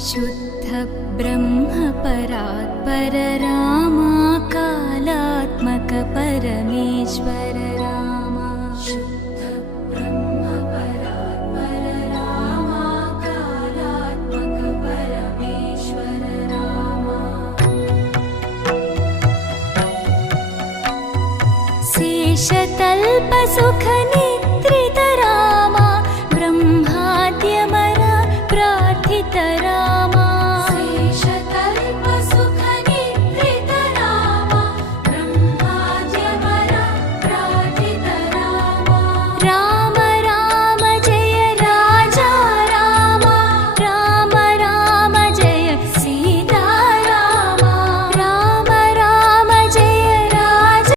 शुद्ध ब्रह्म परात्पर रामा कालात्मक परमेश्वर रामा शुद्ध ब्रह्म परात्पर रामा कालात्मक परमेश्वर रामा शेषतल्प सुख